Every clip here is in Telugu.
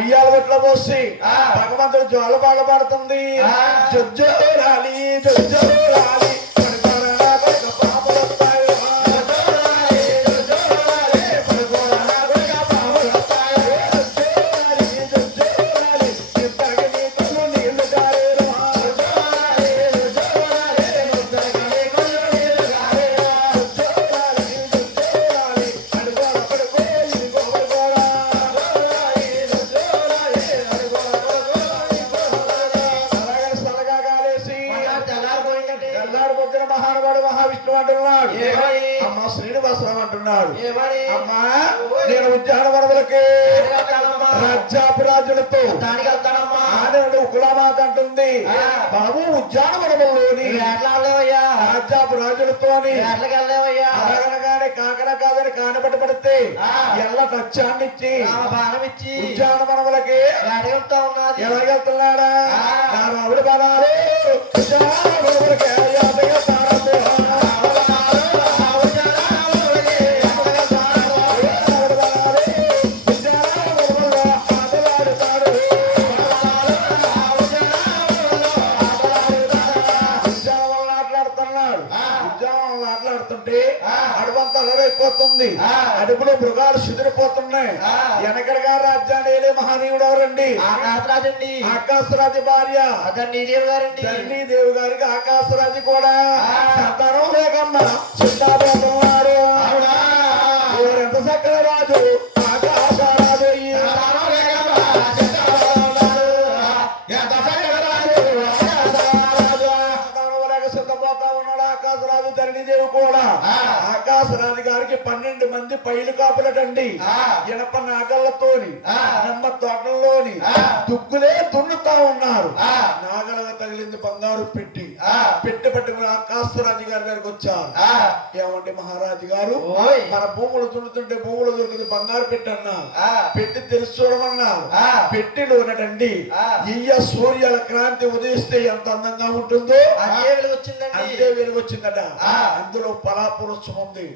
ఉయ్యాల బొట్లో పోసి భగవంతుడు జ్వాల పాడబడుతుంది. జొజ్జోరాలి జొజ్జోరాలి అమ్మా శ్రీనివాసరావు అంటున్నాడు. అమ్మా నేను ఉద్యానవనములకి రాజ్యాపురాజులతో ఆడేడు కులమాత అంటుంది. బాబు ఉద్యానవనములోని రాజ్యాపురాజులతోని అడగనగానే కాకర కాదని కానబట్టి పడితే ఎల్ల టచ్చాన్నిచ్చి ఉద్యానవనములకి ఎలాగెళ్తున్నాడా నా రావుడి బలాలు ఉద్యానవనములకి అడుగులో మృగాలు శుదిరిపోతున్నాయి. వెనకడగా రాజ్యాన్ని ఏలే మహనీయుడు ఎవరండి? ఆకాశరాజు భార్య ధరణీదేవి గారికి ఆకాశరాజు కూడా సంతానం లేకమ్మా చిన్నాడు. ఎంత చక్కగా రాజు ఆకాశరాజు సిద్ధపోతా ఉన్నాడు. ఆకాశరాజు ధరణీదేవి కూడా ఆకాశరాజు గారికి 12 మంది పైలు కాపులటండి. ఇనప నాగళ్లతోని నమ్మ తోటల్లోని దుగ్గులే దున్నుతా ఉన్నారు. నాగలగా తగిలింది బంగారు పెట్టి పట్టుకుని ఆకాశరాజు గారి దగ్గరికి వచ్చారు. ఏమంటే మహారాజు గారు మన భూములు దున్నుతుంటే భూములు దొరికింది బంగారు పెట్టి అన్నారు. పెట్టి తెరిచి చూడమన్నారు. పెట్టిలో ఉన్నటండి ఇయ్య సూర్యాల క్రాంతి ఉదయిస్తే ఎంత అందంగా ఉంటుందో అంతే వెలుగొచ్చిందట. అందులో పలాపురుషం ఉంది.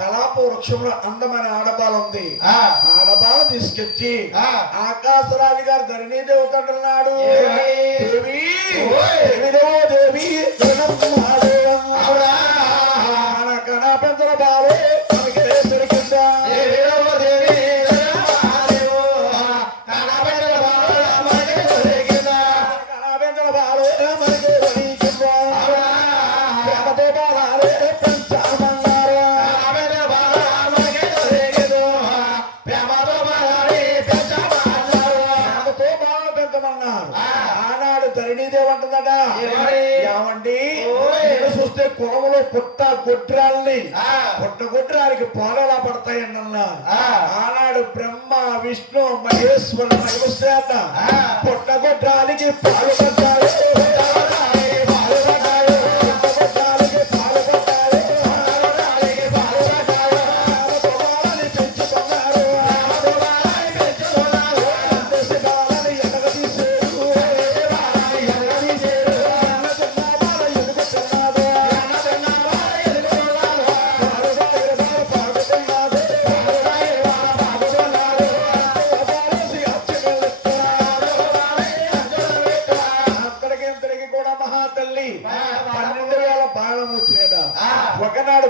కలాపు వృక్షంలో అందమైన ఆడబాల ఉంది. ఆడబాల తీసుకొచ్చి ఆకాశరాజు గారు ధరణీదేవి తండ్రున్నాడు. దేవి దేవి కనా పెంచల బాలు మనకి దొరికిందా? చూస్తే పొలంలో పుట్టగొడ్రాల్ని పుట్టగొడ్రాలకి పోలలా పడతాయండి అన్నారు. ఆనాడు బ్రహ్మ విష్ణు మహేశ్వర మహిమశ్రేత పుట్టగొడ్రాలికి పాలు పడ్డారు.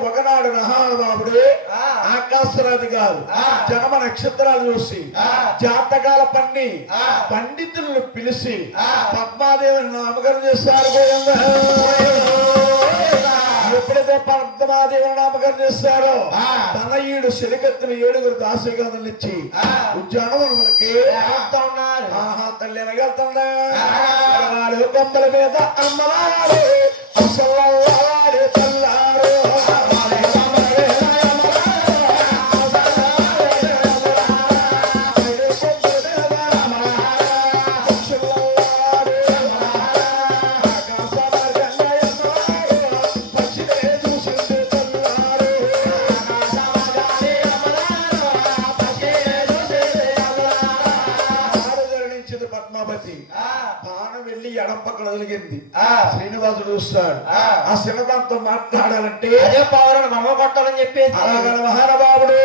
ఒకనాడు మహానుభావుడు ఆకాశరాజు గారు జన్మ నక్షత్రాలు చూసి జాతకాల పండితులను పిలిచి పద్మాదేవిని నామకరణం చేస్తారు. ఎప్పుడైతే పద్మాదేవిని నామకరణం చేస్తారో తనయుడు శనికత్తుని 7 దాసగాదులు ఇచ్చి ఉద్యానవనములకి ఉన్నారు. ఆహా తల్లి ఎనగలుతున్నా కొమ్మల మీద అమ్మలారు అసలు తల్లారు. ఎడం పక్కన ఒదిలిగింది. శ్రీనివాసుడు చూస్తాడు. ఆ చిన్నదాంతో మాట్లాడాలంటే అదే పవరను మమ్మ కొట్టాలని చెప్పేసి అలాగ మహానుభావుడు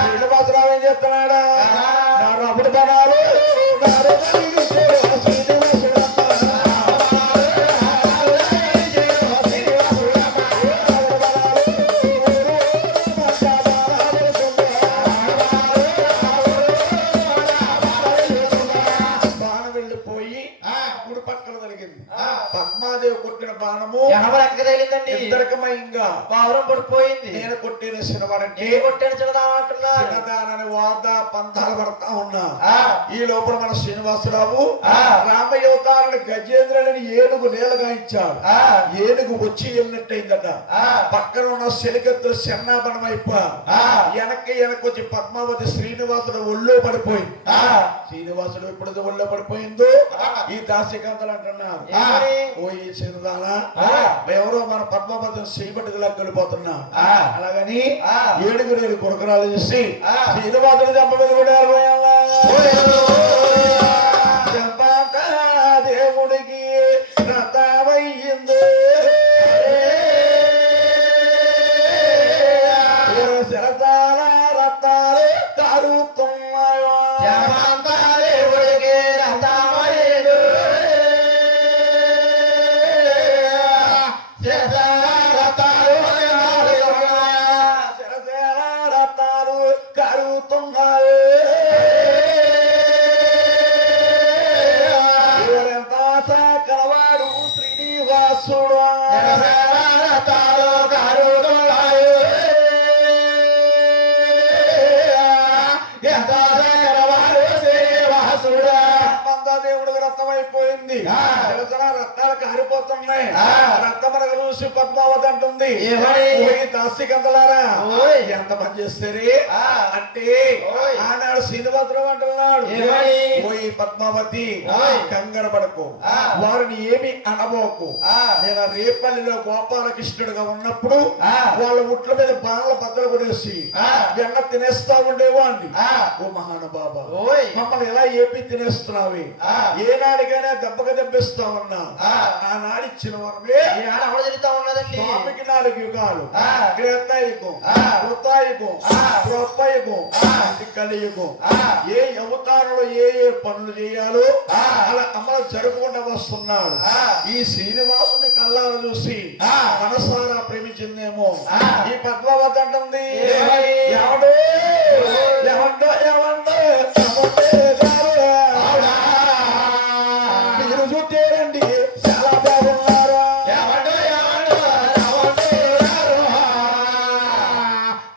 శ్రీనివాసరావు ఏం చెప్తున్నాడా? నా రాముడి బలాలు పడిపోయిందండి. ఇంతరకమయంగా పావురం పడిపోయింది. నేను కొట్టిన సినిమానంటే ఏ కొట్టాను చిన్నదాన అంటున్నారు. చిన్నదానని వాద పంతాలు పడతా ఉన్నా. ఆ, ఈ లోపల మన శ్రీనివాసరావు ఆ, రామయోతారుని గజేంద్రుడిని ఏనుగు నేలగా ఇచ్చాడు. ఆ, ఏనుగు వచ్చి వెళ్ళినట్టయిందట. ఆ, పక్కన ఉన్న శలికత్తులు శన్నాపనం అయిపోయి ఆ, వెనక్కి పద్మావతి శ్రీనివాసుడు ఒళ్ళో పడిపోయింది. ఆ, శ్రీనివాసుడు ఎప్పుడు ఒళ్ళో పడిపోయిందో ఆ, ఈ దాస్యకాంతలు అంటున్నారు. ఏమని? ఓ ఈ చిన్నదానా ఆ, ఎవరో మన పద్మావతిని శ్రీపట్టుకులా వెళ్ళిపోతున్నా. ఆ, అలాగని ఆ, ఏడుగురు గురకరాలు చేసి ఆ, శ్రీనివాసుడు చంపబడి దేవుడికి రథమయ్యింది. శరతాల రథాలు కరుగుతున్నాయో. దేవుడికి రథమయ్యింది. రథాలు శరసేన రథాలు కరుగుతున్నాయి. ఎవరెంత కలవాడు శ్రీనివాసుడు. రథాలు కరుగుతున్నాయి. దేవుడు రథమైపోయింది. ఆ. రత్నాలు కారిపోతున్నాయి. ఆ. రక్తమనగ చూసి పద్మావతి అంటుంది, ఏమని? ఓయ్ దాస్యకంతలారా ఓయ్. ఎంత పని చేస్తారే ఆ. అంటే ఓయ్. ఆనాడు శ్రీనివాసరావు అంటున్నాడు, ఏమని? ఓయ్ పద్మావతి ఓయ్. కంగారు పడకు, ఆ. వారిని ఏమి అనబోకు. ఆ. నేను రేపల్లిలో గోపాలకృష్ణుడుగా ఉన్నప్పుడు ఆ. వాళ్ళ ముట్ల మీద బాణల బద్దలు కొడేసి ఆ. వెన్న తినేస్తా ఉండేవాడిని. ఆ. ఓ మహానుభావ, ఓయ్. మమ్మల్ని ఎలా ఏపీ తినేస్తున్నావి, ఆ. ఏనాడికైనా దెబ్బగా దెబ్బిస్తా ఉన్నా. ఆ. ఆనాడు ఇచ్చిన వరమే ఈనాడు అమలు జరుగుతా ఉన్నదండి. స్వామికి 4 యుగాలు, ఆ. త్రేతాయుగం, ఆ. కృతాయుగం, ఆ. ద్రోపయుగం, ఆ. కలియుగం. ఆ. ఏ అవతారంలో ఏ పనులు చేయాలో ఆ. అలా అమలు జరుపుకుంటూ వస్తున్నాడు. ఆ. ఈ శ్రీనివాసుని కళ్ళాలు చూసి ఆ. మనసారా ప్రేమించిందేమో. ఆ. ఈ పద్మావతి అంటుంది, ఏమని? ఎవడో ఎవడో ఎవడో అవునా? మీరు చూడండి చాలా బాగున్నారు. ఎవడు ఎవడు ఎవడు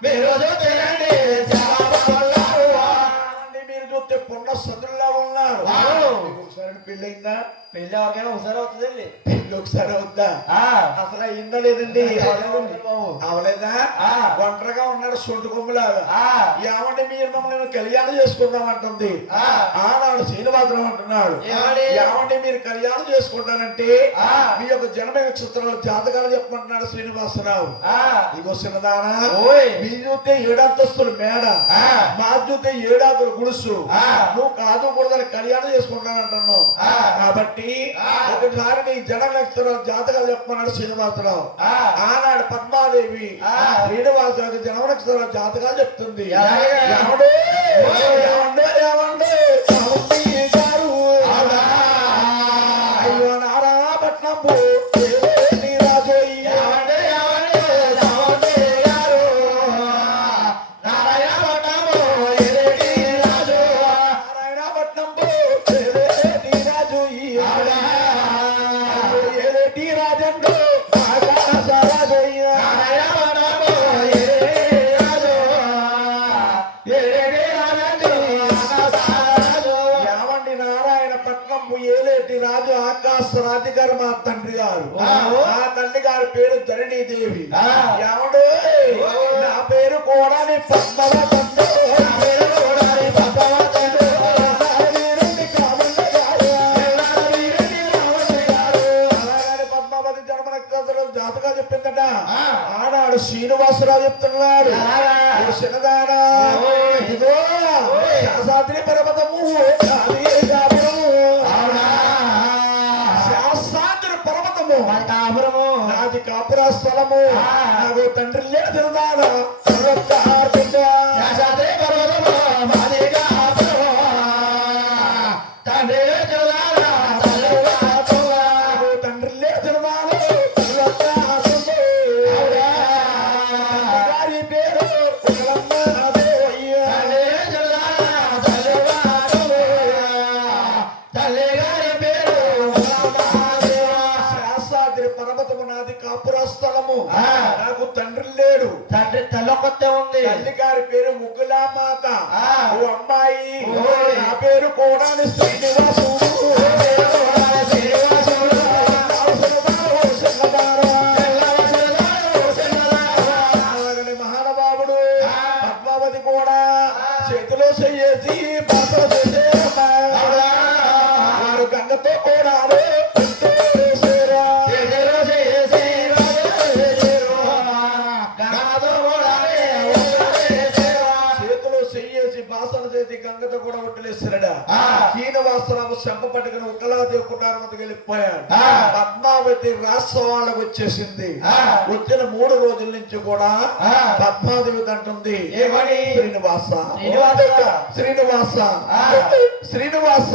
మీరు చూడండి చాలా బాగున్నారు. మీరు చూస్తే పున్న సదుల్లా ఉన్నారు. వావ్. మీకు ఒకసారి పెళ్ళయిందా? పెళ్లి ఎవరికైనా ఒకసారి అవుతుందండి. పెళ్ళి ఒకసారి అవుద్దా? ఆ. అసలు అయిందా లేదండి? అవలేదండి బాబు. అవలేదా? ఆ. ఒంటరిగా ఉన్నాడు సొంటు కొమ్ములాగా. ఆ. ఏమంటే మీరు మమ్మల్ని కళ్యాణం చేసుకుందామంటుంది. ఆ. ఆనాడు శ్రీనివాసరావు అంటున్నాడు, ఏమని? ఏమంటే మీరు కళ్యాణం చేసుకుంటానంటే ఆ. మీ యొక్క జన్మ నక్షత్రాల జాతకాలు చెప్పమంటున్నాడు శ్రీనివాసరావు. ఆ. ఇగో చిన్నదానా, ఓయ్. మీ చూస్తే 7 అంతస్తులు మేడ, ఆ. మా చూస్తే 7 ఆకులు గుడుసు. ఆ. నువ్వు కాదు కూడదని కళ్యాణం చేసుకుంటానంటున్నావు. ఆ. కాబట్టి ఆ. ఒకసారి నీ జన్మ నక్షత్రాల జాతకాలు చెప్పమన్నాడు శ్రీనివాసరావు. ఆ. ఆనాడు పద్మాదేవి ఆ. శ్రీనివాసరావు జన్మ నక్షత్రాల జాతకాలు చెప్తుంది. ఎలాగే? ఏమండో? ఓయ్. ఏమండో? ఏమండో? స్వామి గారు. అవునా? అయ్యో నారాపట్నంబు ఏలేటి రాజోయి. ఎవడు ఎవడు ఎవడు గారు నారాయణపట్నము ఎరేటి రాజు. నారాయణపట్నంబు ఏలేటి రాజోయి. అవునా? అయ్యో ఏలేటి రాజండు ఆకాశ రాజోయి. నారాయణపట్నము ఎరేటి రాజు. ఎరేటి రాజు ఆకాశరాజు. యావండి నారాయణపట్నం ఏలేటి రాజు ఆకాశ రాజుగారు మా తండ్రి గారు. ఓ. మా తల్లి గారి పేరు ధరణీదేవి. ఆ. యావడు ఓ. నా పేరు కూడా పద్మవతండు. నా పేరు కూడా పద్మవతండు. పద్మావతి జన్మ నక్షత్రం జాతకాలు చెప్పిందట. ఆ. ఆనాడు శ్రీనివాసరావు చెప్తున్నాడు, ఎలాగా? ఓ చిన్నదానా, ఓయ్. ఇదిగో ఓయ్. శాసాద్రి పర్వతము నాది కాపురము. అవునా? శాసాద్రి పర్వతము మన కాపురము. నాది కాపుర స్థలము. ఆ. నాకు తండ్రి లేదు చిన్నదానా. శాసత్రి పర్వతము మాది కాపురము. తండ్రి చూడాలా తల్లిగా చూడా. తండ్రి లేదు చిన్నదానా. అవునా? గారి పేరు ఉగలమ్మ దేవయ్య. తండ్రి చూడాలా తల్లిగా చూడా. తల్లి గారి పేరు ఉమాదేవ. శాసాద్రి పర్వతము నాది కాపుర స్థలము. లేడు. తండ్రి తల్లి ఒక్కతే ఉంది. తల్లి గారి పేరు ముగ్గులామాత. ఆ. ఓ అమ్మాయి, ఓయ్. నా పేరు కోడాలి శ్రీనివాసుడు. అలాగని మహానుభావుడు పద్మావతి కూడా చేతిలో చెయ్యేసి పాత్ర వారు గంగతో కూడా చేతిలో చెయ్యేసి బాసన చేసి గంగతో కూడా ఒట్టలేస్తాడా. శ్రీనివాసరావు శంప పట్టుకుని ఉక్కలాదేవి కుటారమతికి వెళ్ళిపోయాడు. పద్మావతి రాష్ట్రాలకు వచ్చేసింది. వచ్చిన 3 రోజుల నుంచి కూడా పద్మాదేవి అంటుంది, శ్రీనివాస శ్రీనివాస శ్రీనివాస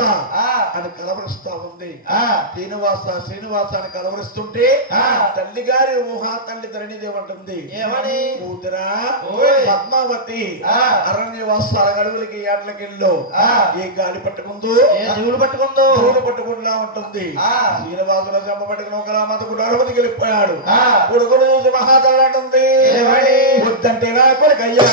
అని కలవరిస్తా ఉంది. శ్రీనివాస శ్రీనివాస అని కలవరిస్తుంటే తల్లి గారి ఊహ తల్లి ధరణిదేవి అంటుంది, కూతురా పద్మావతి అరణ్యవాసాల గడువులకి ఏట్లకెళ్ళు ఏ గాలి పట్టుకుందో దేవుడు పట్టుకుందో దేవుడు పట్టుకుంటా ఉంటుంది. శ్రీనివాసుల జమ్మ పట్టుకుని ఒక రామతకు అడవతికి వెళ్ళిపోయాడు. కొడుకును చూసి మహాతల్లి అంటుంది, వద్దంటే నా కొడుకు అయ్యా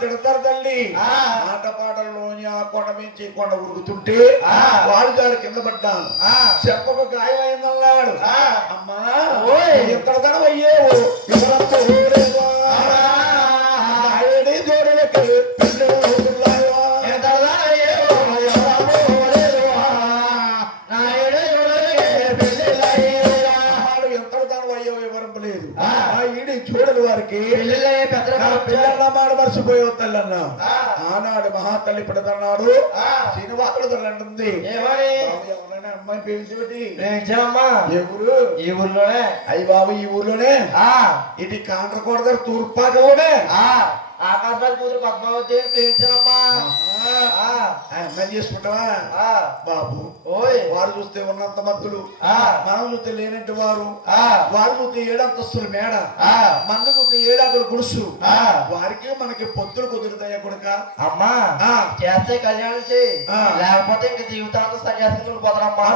తిడతారు తల్లి. ఆట పాటల్లోని ఆ కొండ మించి కొండ ఉరుకుతుంటే వాళ్ళు గారు కింద పడ్డాను. చెప్పకు గాయమైందన్నాడు. అమ్మా ఎక్కడ తనవయ్యేవు జోడులకి చూడని వారికి పిల్లల మాట మర్చిపోయేవు తల్లన్న. ఆనాడు మహాతల్లి పెడతన్నాడు. శ్రీనివాసుడు తల్లి అంటుంది, అమ్మాయి పేరు ఎవరు ఈ ఊర్లోనే. అయ్యి బాబు ఈ ఊర్లోనే ఇది కాండ్రకోట తూర్పాకలోనే ఆకాశరాజు కూతురు పద్మావతి ప్రేమించానమ్మా. అమ్మాయి చేసుకుంటావా బాబు? వారు చూస్తే ఉన్నంత మత్తులు, మనం చూస్తే లేనట్టు వారు. వారు చూస్తే 7 అంతస్తుల మేడ, మందు చూస్తే 7 అడుగుల గుడుసు. వారికి మనకి పొత్తులు కుదురుతాయా కొడుక? అమ్మా చేస్తే కళ్యాణం చేయి, లేకపోతే ఇంక జీవితాంతం సన్యాసం పోతారమ్మా.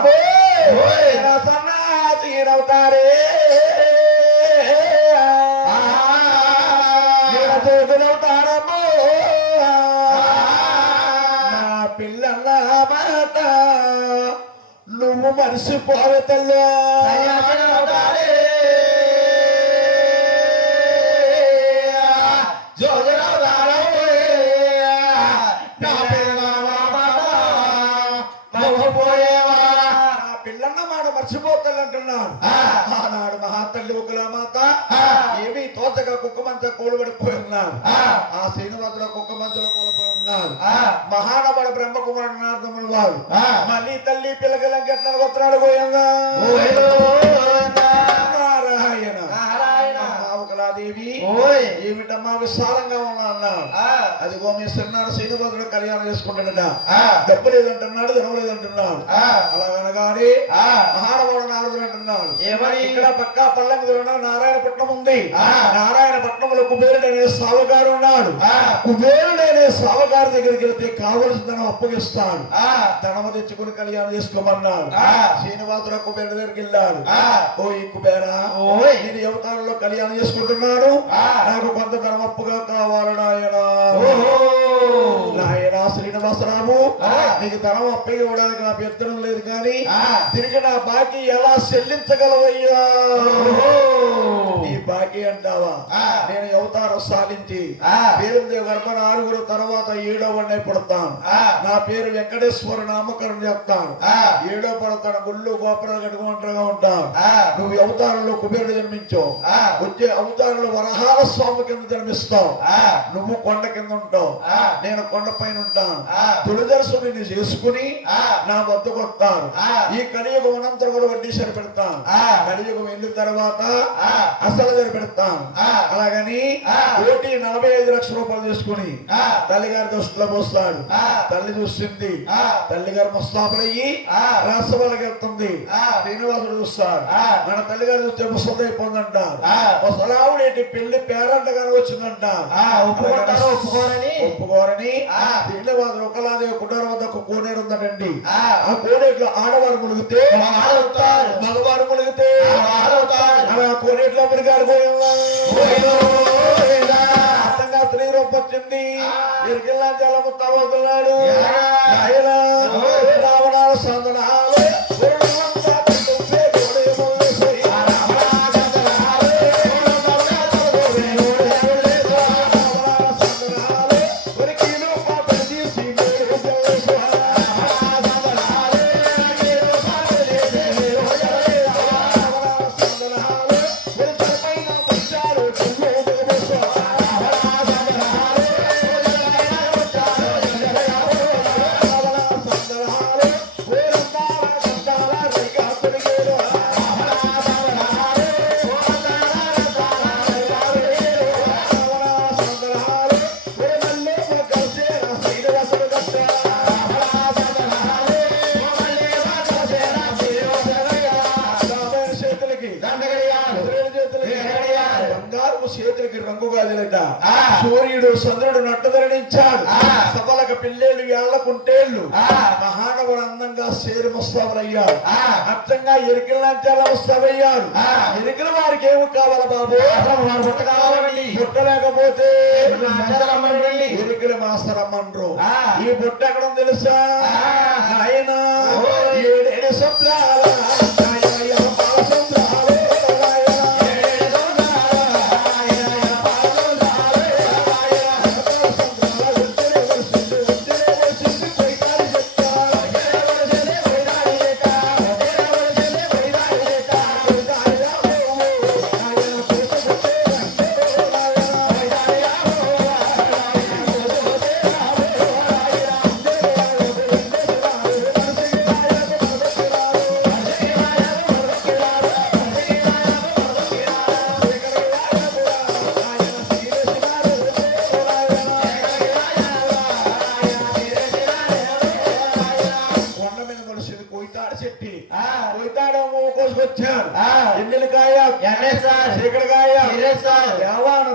సన్నాసీనవుతారే అవుతారమ్మో నా పిల్లల మాట నువ్వు మరిసిపోవే తల్లి. పిల్లన్న మాట మర్చిపోతానంటున్నాడు. ఆనాడు మహాతల్లి ఒకలామాత ఏమి తోచగా కుక్క మంచ కోలుబడిపోయి ఉన్నాడు. ఆ శ్రీనివాసుల కుక్క మంచలో కోల్పోయి ఉన్నాడు. మహానవుడు బ్రహ్మకుమారుడు నారదములు వారు మళ్ళీ తల్లి పిల్లకలం గట్ల గొత్రాలు పోయిందా. నారాయణ దేవి ఏమిటమ్మా విశాలంగా ఉన్నా అన్నాడు. అదిగో మీ సిన్నాడు శ్రీనివాసుడు కళ్యాణం చేసుకుంటాడట. డబ్బు లేదంటున్నాడు, ధనం లేదంటున్నాడు. అలాగనగానే మహానవుడు నారదుడు అంటున్నాడు, ఇక్కడ పక్కా పల్లెకి నారాయణపట్నం ఉంది. నారాయణపట్నంలో కుబేరుడనే సావుగారు ఉన్నాడు. కుబేరుడనే సావుగారు దగ్గరికి వెళ్తే కావలసిన ధనం అప్పగిస్తాడు. ధనము తెచ్చుకుని కళ్యాణం చేసుకోమన్నాడు. శ్రీనివాసుడు కుబేరుడు దగ్గరికి వెళ్ళాడు. ఓ ఈ కుబేరా, నేను అవతారంలో కళ్యాణం చేసుకుంటున్నాను, నాకు కొంత ధనం అప్పుగా కావాలి నాయన. నాయన శ్రీనివాసరావు, నీకు ధనం అప్పు ఇవ్వడానికి నా పెత్తనం లేదు, కానీ తిరిగి నా బాకీ ఎలా చెల్లించగలవయ్యా? నీ బాకీ అంటావా? నేను అవతారం సాధించి పేరుదేవి గర్భ 6 తర్వాత 7వ పుడతాను. నా పేరు వెంకటేశ్వర నామకరణం చెప్తాను. 7వ పడతాను. గుళ్ళు గోపురాలు కట్టుకుంటగా ఉంటాను. నువ్వు అవతారంలో కుబేరుడు జన్మించావు. వచ్చే అవతారంలో వరహాల స్వామి కింద జన్మిస్తావు. నువ్వు కొండ కింద ఉంటావు, నేను కొండ పైన ఉంటాను. తొలిదర్శనం చేసుకుని నా వద్దకు వస్తాను. ఈ కలియుగం అనంతరం కూడా వడ్డీ సరిపెడతాను. కలియుగం వెళ్ళిన తర్వాత ఆ బారసాల దగ్గర పెడతాను అలాగని కోటి 45 లక్షల రూపాయలు తీసుకుని తల్లిగారి దృష్టిలో పోస్తాడు తల్లి చూస్తుంది తల్లిగారు ముస్తాపులయ్యి రాసవాళ్ళకి వెళ్తుంది శ్రీనివాసుడు చూస్తాడు మన తల్లిగారు చూస్తే ముసలి అయిపోయిందంటారు ముసలావుడేంటి పెళ్లి పేరంటగానే వచ్చిందంట ఒప్పుకోరని శ్రీనివాసుడు ఒకలాదేవి కుటార వద్ద కోనేరు ఉందటండి ఆ కోనేట్లో ఆడవారు మునిగితే మగవారు మునిగితే ఆ కోనేట్లో మునిగారు అర్థంగా స్త్రీ రూపం వచ్చింది ఎరికెళ్ళా జలము తవ్వుతున్నాడు రావణాలు సందనాలు చేతులకి రంగు గాజులట సూర్యుడు చంద్రుడు నట్టుధరణించాడు సభలకు పిల్లేళ్ళు ఏళ్లకుంటేళ్లు మహానవుడు అందంగా సేరు ముస్తాబయ్యాడు అచ్చంగా ఎరికల లంచాల ముస్తాబయ్యాడు ఎరికల వారికి ఏమి కావాలి బాబు పుట్టలేకపోతే ఎరికల మాస్తరమ్మన్రు ఈ పుట్ట ఎక్కడ తెలుసా ఆయన 7 సముద్రాల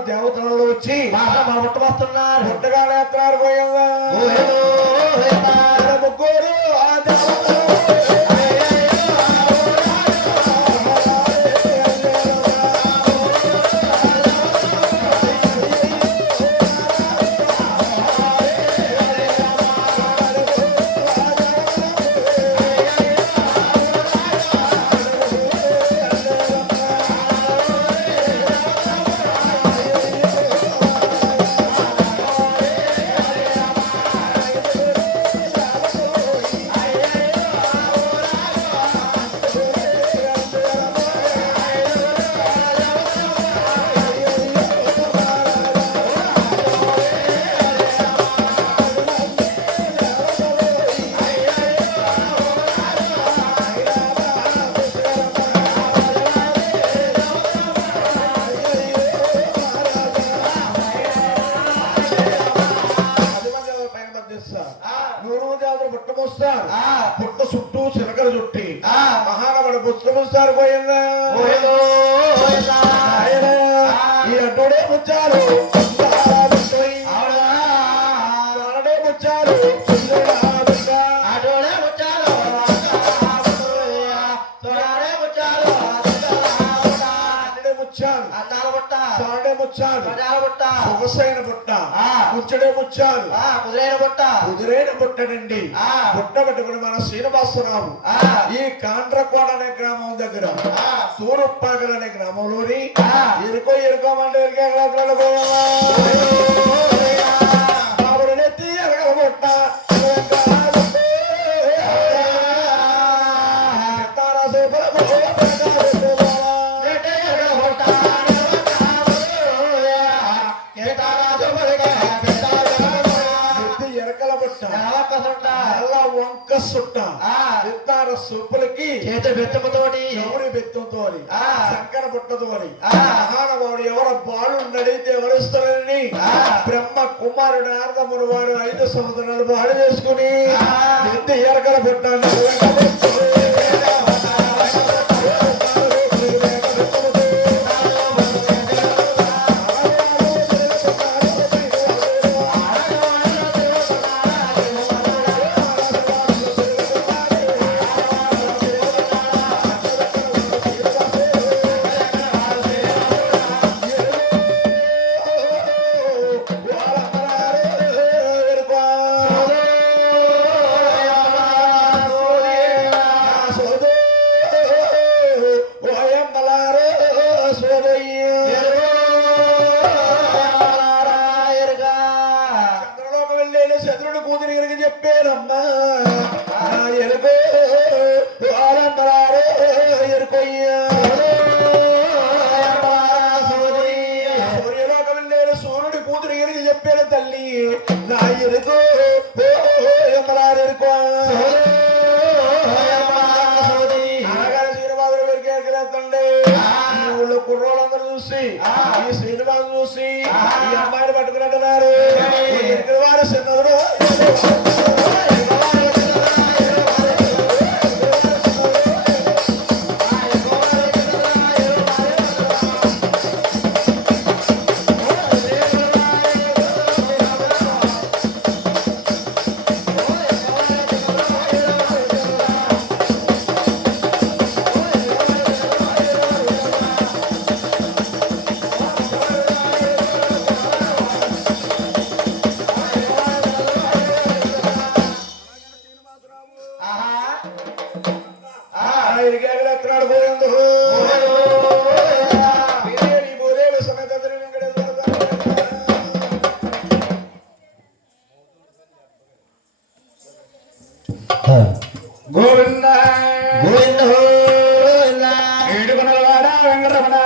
దేవతలు వచ్చి వస్తున్నారు పుట్టగా నేత్రాలు పోయేదా ముగ్గురు పుట్ట చుట్టూ చిలకలు చుట్టి మహానవుడు పుస్తకముస్తారు పోయిందా ఈ అడ్డుడే ముచ్చారు ముచ్చారు సొగసైన బుట్ట ముచ్చడే ముచ్చారు కుదిరైన బుట్టనండి బుట్ట పెట్టుకుని మన శ్రీనివాసరావు ఈ కాండ్రకోడ అనే గ్రామం దగ్గర తూరుప్పాగల్ అనే గ్రామంలోని ఎరుకోమంటే నెత్తి ఎరగల బుట్ట వంక సుట్ట విత్తార సూపులకి చేతి బెత్తముతోటి ఎవరి బెత్తంతో శంకర పుట్టతోని ఆ. మహానుభావుడు ఎవరు బాలు నడితే ఎవరిస్తారని బ్రహ్మ కుమారుడు నారదముడు వారు 5 సంవత్సరాలు బాడు చేసుకుని ఎద్దు ఎరకల పుట్టాను చంద్రుడు కూతురి గారికి చెప్పానమ్మా ఎరుకో ఆలంబరారే ఎరుకొయ్యా సూర్యలోకం వెళ్ళాడు సూర్యుడి కూతురి గారికి చెప్పాను తల్లి నా ఎరుకో ఎరుకో అనగానే శ్రీనివాసుడు గారికి ఎరకలేదండి ఈ ఊళ్ళో కుర్రోళ్ళందరూ చూసి ఈ శ్రీనివాసు చూసి ఈ అమ్మాయిని పట్టుకున్నట్టున్నారు వారు చిన్నదుడు ఎత్తున్నాడు పోయిందు భూదేవి సమేత గోవింద గోవింద ఏడుకొండలవాడ వెంకటరమణ